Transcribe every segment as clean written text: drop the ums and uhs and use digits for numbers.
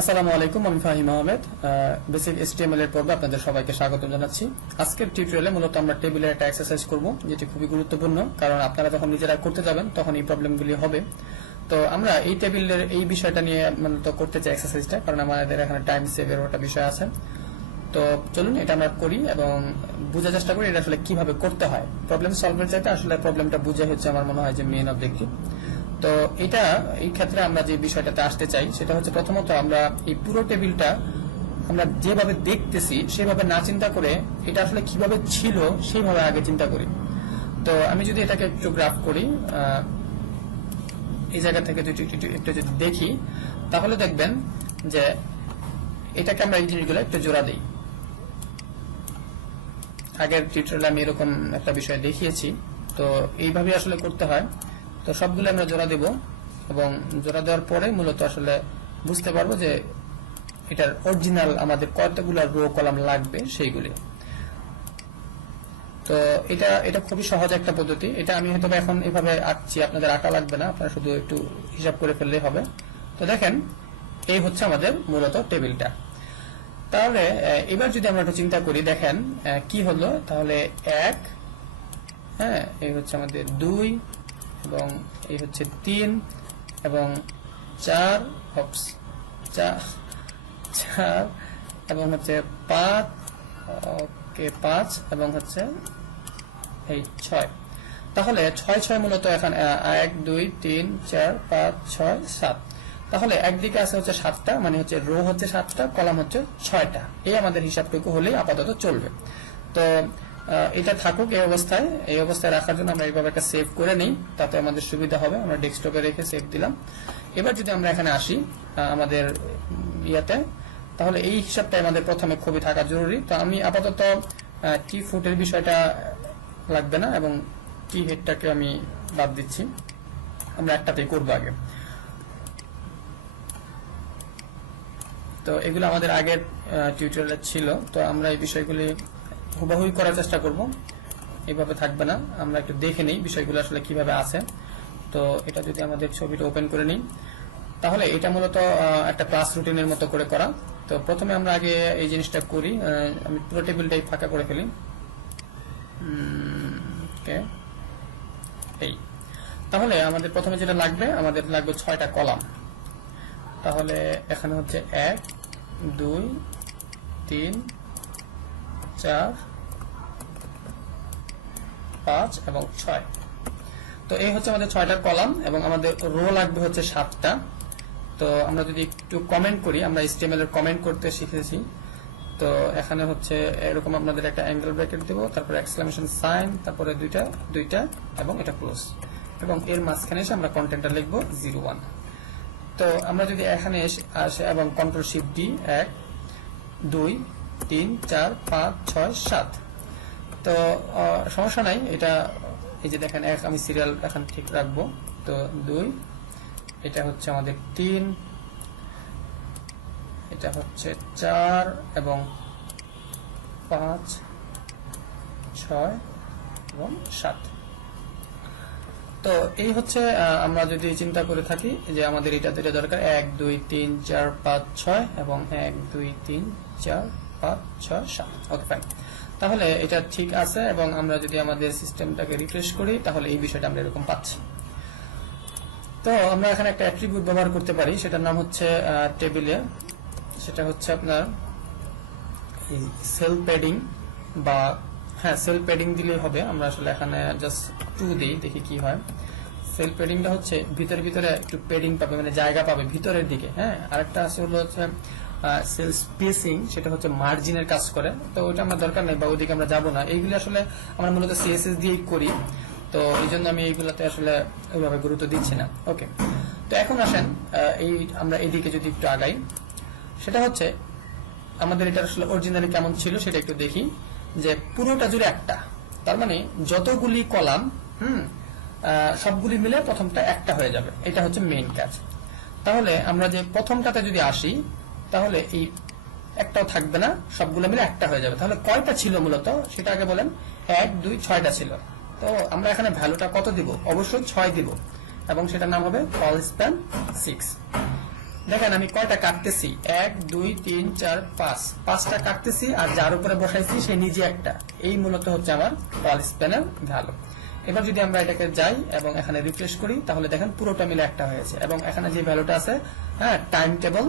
আসসালামু আলাইকুম, আমি ফাহিম আহমেদ। বেসিক HTML এর পর্বে আপনাদের সবাইকে স্বাগত জানাচ্ছি। আজকের টিউটোরিয়ালে মূলত আমরা টেবিলের একটা এক্সারসাইজ করব, যেটি খুবই গুরুত্বপূর্ণ, কারণ আপনারা যখন নিজেরা করতে যাবেন তখন এই প্রবলেমগুলি হবে। তো আমরা এই টেবিলের এই বিষয়টা নিয়ে মূলত করতে চাই এক্সারসাইজটা, কারণ আমাদের এখানে টাইম সেভের একটা বিষয় আছে। তো চলুন এটা আমরা করি এবং বোঝার চেষ্টা করি এটা আসলে কিভাবে করতে হয়। প্রবলেম সলভের চাইতে আসলে প্রবলেমটা বুঝে হচ্ছে আমার মনে হয় যে মেইন অবজেক্টিভ। তো এটা এই ক্ষেত্রে আমরা যে বিষয়টাতে আসতে চাই সেটা হচ্ছে, প্রথমত আমরা এই পুরো টেবিলটা আমরা যেভাবে দেখতেছি সেভাবে না চিন্তা করে এটা আসলে কিভাবে ছিল সেইভাবে আগে চিন্তা করি। তো আমি যদি এটাকে একটু গ্রাফ করি, এই জায়গা থেকে একটু যদি দেখি, তাহলে দেখবেন যে এটাকে আমরা এই জিনিসগুলো একটু জোড়া দিই। আগের টিউটোরিয়ালে আমি এরকম একটা বিষয় দেখিয়েছি। তো এইভাবে আসলে করতে হয়। তো সবগুলো আমরা জোড়া দেব এবং জোড়া দেওয়ার পরে মূলত আসলে বুঝতে পারবো যে এটার অরিজিনাল আমাদের কতগুলো রো কলাম লাগবে সেইগুলি। তো এটা খুবই সহজ একটা পদ্ধতি। এটা আমি হয়তো এখন এভাবে আঁকছি, আপনাদের আঁকা লাগবে না, আপনারা শুধু একটু হিসাব করে ফেললেই হবে। তো দেখেন, এই হচ্ছে আমাদের মূলত টেবিলটা। তাহলে এবার যদি আমরা একটু চিন্তা করি, দেখেন কি হলো। তাহলে 1, হ্যাঁ, এই হচ্ছে আমাদের 2 এবং এই হচ্ছে 3 এবং 4 এবং হচ্ছে 5, ওকে 5 এবং হচ্ছে এই 6। তাহলে 6 মূলত এখন 1 2 3 4 5 6 7। তাহলে একদিকে আছে হচ্ছে 7টা, মানে হচ্ছে রো হচ্ছে 7টা, কলাম হচ্ছে 6টা। এই আমাদের হিসাবটুকু হলেই আপাতত চলবে। তো এটা থাকুক এই অবস্থায় রাখার জন্য আমরা এইভাবে একটা সেভ করে নিই, তাতে আমাদের সুবিধা হবে। আমরা ডেস্কটপে রেখে সেভ দিলাম। এবার যদি আমরা এখানে আসি আমাদের ইয়াতে, তাহলে এই হিসাবটা আমাদের প্রথমে খুবই থাকা জরুরি। তো আমি আপাতত টি ফুটের বিষয়টা লাগবে না এবং টি হেডটাকে আমি বাদ দিচ্ছি, আমরা একটাতেই করবো আগে। তো এগুলো আমাদের আগের টিউটোরিয়ালে ছিল। তো আমরা এই বিষয়গুলি হুবহুই করার চেষ্টা করব, এইভাবে থাকবে না। আমরা একটু দেখে নিই বিষয়গুলো আসলে কিভাবে আছে। তো এটা যদি আমাদের ছবিটা ওপেন করে নিই, তাহলে এটা মূলত একটা ক্লাস রুটিনের মতো করে করা। তো প্রথমে আমরা আগে এই জিনিসটা করি। আমি পুরো টেবিলটাই ফাঁকা করে ফেলি। এই তাহলে আমাদের প্রথমে যেটা লাগবে, আমাদের লাগবে 6টা কলাম। তাহলে এখানে হচ্ছে 1 2 3 4 5 এবং 6। তো এই হচ্ছে আমাদের 6টা কলাম এবং আমাদের রো লাগবে হচ্ছে 7টা। তো আমরা যদি একটু কমেন্ট করি, আমরা HTML এর কমেন্ট করতে শিখেছি। তো এখানে হচ্ছে এরকম আপনাদের একটা অ্যাঙ্গেল ব্র্যাকেট দেব, তারপরে এক্সক্লামেশন সাইন, তারপরে দুইটা এবং এটা ক্লোজ, এবং এর মাঝখানে এসে আমরা কন্টেন্টটা লিখবো 01। তো আমরা যদি এখানে আসে এবং কন্ট্রোল শিফট ডি, 1 2 3 4 5 6 7। তো সমস্যা নাই, এটা এই যে দেখেন আমি সিরিয়াল এখন ঠিক রাখবো। তো 2, এটা হচ্ছে আমাদের 3, এটা হচ্ছে 4 এবং 5 6 এবং 7। তো এই হচ্ছে আমরা যদি চিন্তা করে থাকি যে আমাদের এটা যেটা দরকার 1 2 3 4 5 6 এবং 1 2 3 4 5 6 7। ওকে ফাইন, তাহলে এটা ঠিক আছে। এবং আমরা যদি আমাদের সিস্টেমটাকে রিফ্রেশ করি, তাহলে এই বিষয়টা আমরা এরকম পাচ্ছি। তো আমরা এখানে একটা অ্যাট্রিবিউট ব্যবহার করতে পারি, সেটার নাম হচ্ছে টেবিলে, সেটা হচ্ছে আপনার সেল প্যাডিং, বা হ্যাঁ সেল প্যাডিং দিলেই হবে। আমরা আসলে এখানে জাস্ট 2 দিই, দেখি কি হয়। সেল প্যাডিংটা হচ্ছে ভিতরে একটু প্যাডিং পাবে, মানে জায়গা পাবে ভিতরের দিকে। হ্যাঁ, আরেকটা আছে হলো হচ্ছে সেল স্পেসিং, সেটা হচ্ছে মার্জিনের কাজ করে। তো ওটা আমরা দরকার নেই বা ওইদিকে আমরা যাবো না। এইগুলি আসলে আমরা মূলত CSS দিয়েই করি, তো এই জন্য আমি এইগুলোতে আসলে ওইভাবে গুরুত্ব দিচ্ছি না। ওকে, তো এখন আসেন আমরা এইদিকে যদি একটু আগাই, সেটা হচ্ছে আমাদের এটা আসলে অরিজিনালি কেমন ছিল সেটা একটু দেখি। যে পুরোটা জুড়ে একটা, তার মানে যতগুলি কলাম সবগুলি মিলে প্রথমটা একটা হয়ে যাবে। এটা হচ্ছে মেইন কাজ। তাহলে আমরা যে প্রথমটাতে যদি আসি, তাহলে এই একটাও থাকবে না, সবগুলো মিলে একটা হয়ে যাবে। তাহলে কয়টা ছিল মূলত সেটা আগে বলেন। 1 2 6টা ছিল। তো আমরা এখানে ভ্যালুটা কত দিব? অবশ্যই 6 দিব, এবং সেটার নাম হবে অল স্প্যান 6। দেখেন আমি কয়টা কাটতেছি, 1 2 3 4 5, পাঁচটা কাটতেছি, আর যার উপরে বসাইছি সে নিজে একটা। এই মূলত হচ্ছে আমার কল স্প্যানের ভ্যালু। এবার যদি আমরা এটাকে যাই এবং এখানে রিফ্রেশ করি, তাহলে দেখেন পুরোটা মিলে একটা হয়েছে। এবং এখানে যে ভ্যালুটা আছে, হ্যাঁ, টাইম টেবল,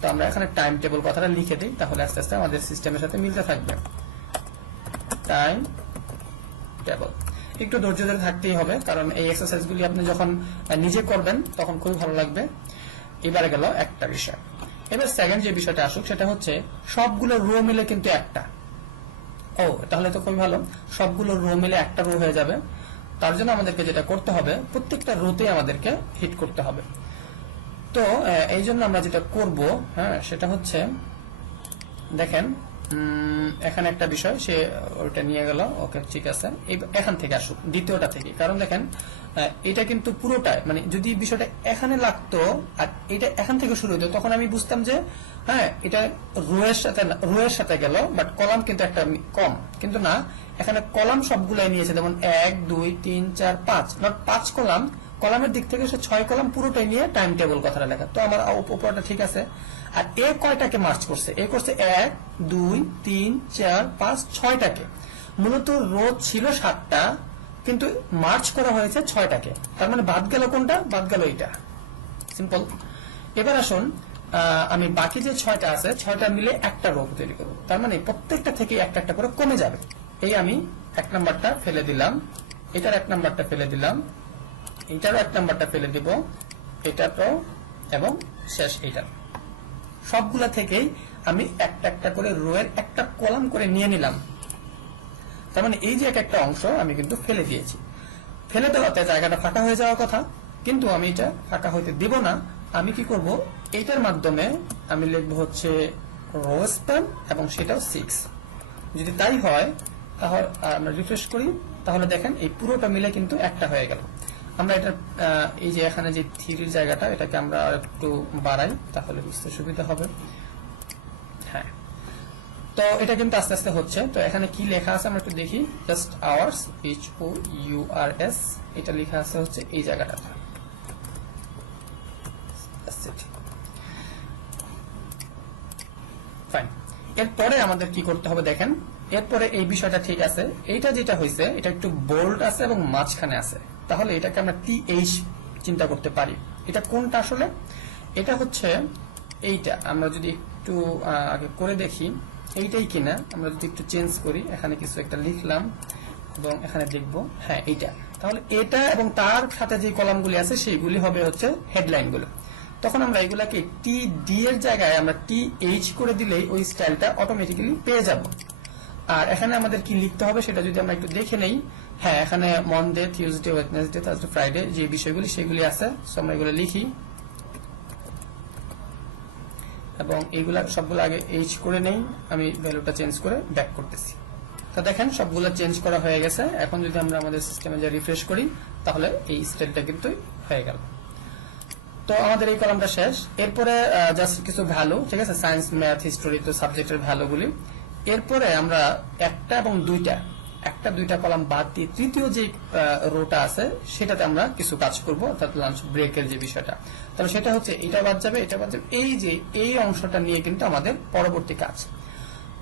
তো আমরা এখানে টাইম টেবল কথাটা লিখে দিই, তাহলে আস্তে আস্তে আমাদের সিস্টেমের সাথে মিলতে থাকবে। টাইম টেবল একটু ধৈর্য ধরে থাকতেই হবে, কারণ এই এক্সারসাইজগুলি আপনি যখন নিজে করবেন তখন খুবই ভালো লাগবে। এবারে গেল একটা বিষয়। এবার সেকেন্ড যে বিষয়টা আসুক, সেটা হচ্ছে সবগুলো রো মিলে কিন্তু একটা। ও, তাহলে তো খুবই ভালো, সবগুলো রো মিলে একটা রো হয়ে যাবে। তার জন্য আমাদেরকে যেটা করতে হবে, প্রত্যেকটা রোতে আমাদেরকে হিট করতে হবে। তো এই জন্য আমরা যেটা করব, হ্যাঁ, সেটা হচ্ছে দেখেন এখানে একটা বিষয়, সে ওটা নিয়ে গেল, ওকে ঠিক আছে। এখান থেকে আসুক, দ্বিতীয়টা থেকে, কারণ দেখেন এটা কিন্তু পুরোটাই, মানে যদি বিষয়টা এখানে লাগতো আর এটা এখান থেকে শুরু হতো, তখন আমি বুঝতাম যে হ্যাঁ এটা রোয়ের সাথে গেল, বাট কলাম কিন্তু একটা কম, কিন্তু না, এখানে কলাম সবগুলাই নিয়েছে, যেমন 1 2 3 4 5, নট 5 কলাম, কলামের দিক থেকে সে 6 কলাম পুরোটাই নিয়ে টাইম টেবল কথাটা লেখা। তো আমার উপরটা ঠিক আছে। আর এ কয়টাকে মার্চ করছে, এ করছে 1 2 3 4 5 6টাকে। মূলত রো ছিল 7টা, কিন্তু মার্চ করা হয়েছে 6টাকে। তার মানে বাদ গেল কোনটা? বাদ গেল এটা। সিম্পল। এবার আসুন আমি বাকি যে 6টা আছে, 6টা মিলে একটা রো তৈরি করব। তার মানে প্রত্যেকটা থেকে একটা একটা করে কমে যাবে। এই আমি 1 নাম্বারটা ফেলে দিলাম, এটার 1 নাম্বারটা ফেলে দিলাম, এটারও 1 নাম্বারটা ফেলে দিব, এটারও, এবং শেষ এইটার। সবগুলা থেকেই আমি একটা একটা করে রো এর একটা কলাম করে নিয়ে নিলাম। তার মানে এই যে একটা অংশ আমি কিন্তু ফেলে দিয়েছি। ফেলে দেওয়াতে জায়গাটা ফাঁকা হয়ে যাওয়ার কথা, কিন্তু আমি এটা ফাঁকা হইতে দেব না। আমি কি করব, এইটার মাধ্যমে আমি লিখবো হচ্ছে রো স্প্যান, এবং সেটাও 6। যদি তাই হয়, তাহলে আমরা রিফ্রেশ করি, তাহলে দেখেন এই পুরোটা মিলে কিন্তু একটা হয়ে গেল। আমরা এটা এই যে এখানে যে থ্রির জায়গাটা, এটাকে আমরা আর একটু বাড়াই, তাহলে বুঝতে সুবিধা হবে। হ্যাঁ, তো এটা কিন্তু আস্তে আস্তে হচ্ছে। তো এখানে কি লেখা আছে আমরা একটু দেখি, জাস্ট আওয়ার্স, HOURS, এটা লেখা আছে হচ্ছে এই জায়গাটাতে। ফাইন। এরপরে আমাদের কি করতে হবে দেখেন, এরপরে এই বিষয়টা ঠিক আছে, এইটা যেটা হয়েছে এটা একটু বোল্ড আছে এবং মাঝখানে আছে, তাহলে এটাকে আমরা TH চিন্তা করতে পারি। এটা কোনটা আসলে? এটা হচ্ছে এইটা। আমরা যদি একটু আগে করে দেখি এইটাই কিনা, আমরা যদি একটু চেঞ্জ করি, এখানে কিছু একটা লিখলাম এবং এখানে দেখব, হ্যাঁ এইটা। তাহলে এটা এবং তার সাথে যে কলামগুলি আছে সেইগুলি হবে হচ্ছে হেডলাইনগুলো। তখন আমরা এগুলাকে TD এর জায়গায় আমরা TH করে দিলেই ওই স্টাইলটা অটোমেটিক্যালি পেয়ে যাব। আর এখানে আমাদের কি লিখতে হবে সেটা যদি আমরা একটু দেখে নেই, হ্যাঁ এখানে Monday, Tuesday, Wednesday, Thursday, Friday যে বিষয়গুলি সেগুলি আছে, সো আমরা এগুলো লিখি এবং এইগুলা সবগুলো আগে H করে নেই। আমি ভ্যালুটা চেঞ্জ করে ব্যাক করতেছি। তো দেখেন সবগুলো চেঞ্জ করা হয়ে গেছে। এখন যদি আমরা আমাদের সিস্টেমে যে রিফ্রেশ করি, তাহলে এই স্টাইলটা কিন্তু হয়ে গেল। তো আমাদের এই কলামটা শেষ। এরপরে জাস্ট কিছু ভ্যালু, ঠিক আছে, সায়েন্স, ম্যাথ, হিস্টোরি, তো সাবজেক্টের ভ্যালুগুলি। এরপরে আমরা একটা এবং দুইটা কলাম বাদ দিয়ে তৃতীয় যে রোটা আছে সেটাতে আমরা কিছু কাজ করব, অর্থাৎ লাঞ্চ ব্রেকের যে বিষয়টা। তাহলে সেটা হচ্ছে এটা বাদ যাবে, এটা বাদ যাবে, এই যে এই অংশটা নিয়ে কিন্তু আমাদের পরবর্তী কাজ।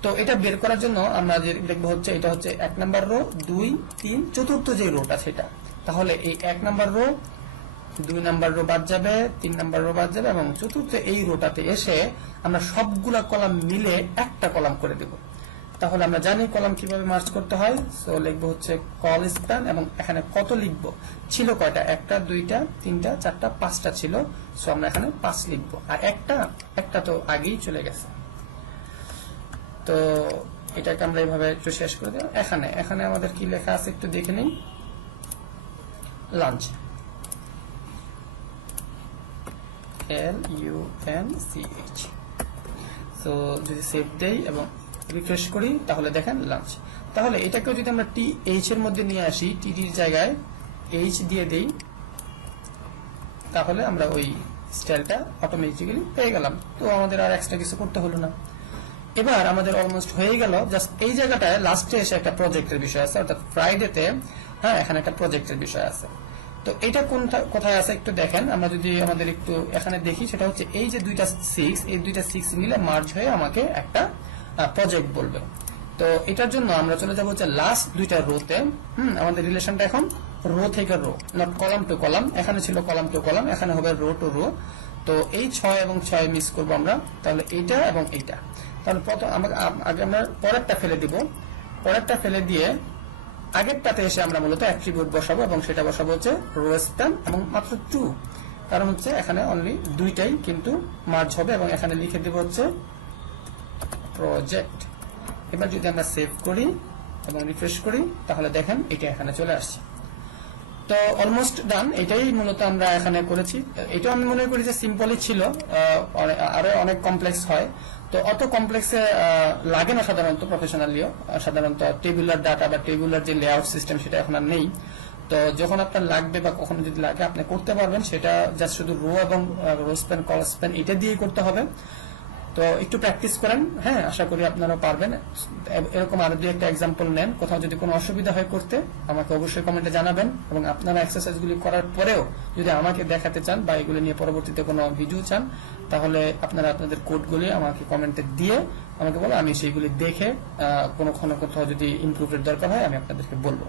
তো এটা বের করার জন্য আমরা যে দেখবো হচ্ছে এটা হচ্ছে 1 নাম্বার রো, 2 3, চতুর্থ যে রোটা সেটা। তাহলে এই 1 নাম্বার রো, 2 নাম্বার রো বাদ যাবে, 3 নাম্বার রো বাদ যাবে, এবং চতুর্থ এই রোটাতে এসে আমরা সবগুলা কলাম মিলে একটা কলাম করে দেব। তাহলে আমরা জানি কলাম কিভাবে মার্চ করতে হয়। সো লিখবো হচ্ছে কল স্প্যান, এবং এখানে কত লিখবো, ছিল কয়টা, 1টা 2টা 3টা 4টা 5টা ছিল, সো আমরা এখানে 5 লিখবো। আর একটা তো আগেই চলে গেছে। তো এটাকে আমরা এইভাবে একটু শেষ করে দেব। এখানে আমাদের কি লেখা আছে একটু দেখে নিন, লাঞ্চ, LUNCH। সো যদি সেভ দেই এবং রিফ্রেশ করি, তাহলে দেখেন লাঞ্চ। তাহলে এটাকেও যদি আমরা TH এর মধ্যে নিয়ে আসি, TD এর জায়গায় H দিয়ে দেই, তাহলে আমরা ওই স্টাইলটা অটোমেটিক্যালি পেয়ে গেলাম। তো আমাদের আর এক্সট্রা কিছু করতে হলো না। এবার আমাদের অলমোস্ট হয়ে গেল। জাস্ট এই জায়গাটায় লাস্টে এসে একটা প্রজেক্টের বিষয় আছে, অর্থাৎ ফ্রাইডেতে, হ্যাঁ এখানে একটা প্রজেক্টের বিষয় আছে। তো এটা কোথায় আছে একটু দেখেন, আমরা যদি আমাদের একটু এখানে দেখি, সেটা হচ্ছে এই যে দুইটা 6, এই দুইটা 6 মিলে মার্জ হয়ে আমাকে একটা প্রজেক্ট বলবে। তো এটার জন্য আমরা চলে যাবো হচ্ছে লাস্ট দুইটা রোতে। আমাদের রিলেশনটা এখন রো থেকে row, not column to column. এখানে ছিল কলাম টু কলাম, এখানে হবে রো টু রো। তো এই 6 এবং 6 মিস করবো আমরা, তাহলে এইটা এবং এইটা। তাহলে প্রথম আগে আমরা পরেরটা ফেলে দিব, পরেরটা ফেলে দিয়ে আগেরটাতে এসে আমরা মূলত অ্যাট্রিবিউট বসাবো, এবং সেটা বসাবো হচ্ছে রো স্প্যান এবং মাত্র 2, কারণ হচ্ছে এখানে অনলি দুইটাই কিন্তু মার্জ হবে, এবং এখানে লিখে দিব হচ্ছে প্রজেক্ট। এবার যদি আমরা সেভ করি এবং রিফ্রেশ করি, তাহলে দেখেন এটা এখানে চলে আসছে। তো অলমোস্ট ডান, এটাই মূলত আমরা এখানে করেছি। এটা আমি মনে করি যে সিম্পলই ছিল, আরো অনেক কমপ্লেক্স হয়। তো অত কমপ্লেক্সে লাগে না সাধারণত, প্রফেশনালিও সাধারণত টেবুলার ডাটা বা টেবুলার যে লেআউট সিস্টেম সেটা এখন আর নেই। তো যখন আপনার লাগবে বা কখনো যদি লাগে আপনি করতে পারবেন, সেটা জাস্ট শুধু রো এবং রো স্প্যান কল স্প্যান এটা দিয়েই করতে হবে। তো একটু প্র্যাকটিস করেন, হ্যাঁ, আশা করি আপনারা পারবেন। এরকম আরো দুই একটা এক্সাম্পল নেন। কোথাও যদি কোনো অসুবিধা হয় করতে, আমাকে অবশ্যই কমেন্টে জানাবেন, এবং আপনারা এক্সারসাইজগুলি করার পরেও যদি আমাকে দেখাতে চান বা এগুলো নিয়ে পরবর্তীতে কোনো ভিডিও চান, তাহলে আপনারা আপনাদের কোডগুলি আমাকে কমেন্টে দিয়ে আমাকে বলো, আমি সেইগুলি দেখে কোথাও যদি ইমপ্রুভের দরকার হয় আমি আপনাদেরকে বলবো।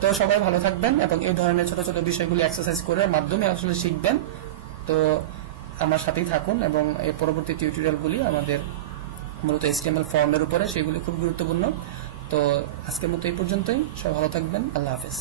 তো সবাই ভালো থাকবেন, এবং এই ধরনের ছোট ছোট বিষয়গুলি এক্সারসাইজ করার মাধ্যমে আসলে শিখবেন। তো আমার সাথেই থাকুন, এবং এই পরবর্তী টিউটোরিয়ালগুলি আমাদের মূলত HTML ফর্মের উপরে, সেগুলি খুব গুরুত্বপূর্ণ। তো আজকের মতো এই পর্যন্তই, সবাই ভালো থাকবেন, আল্লাহ হাফেজ।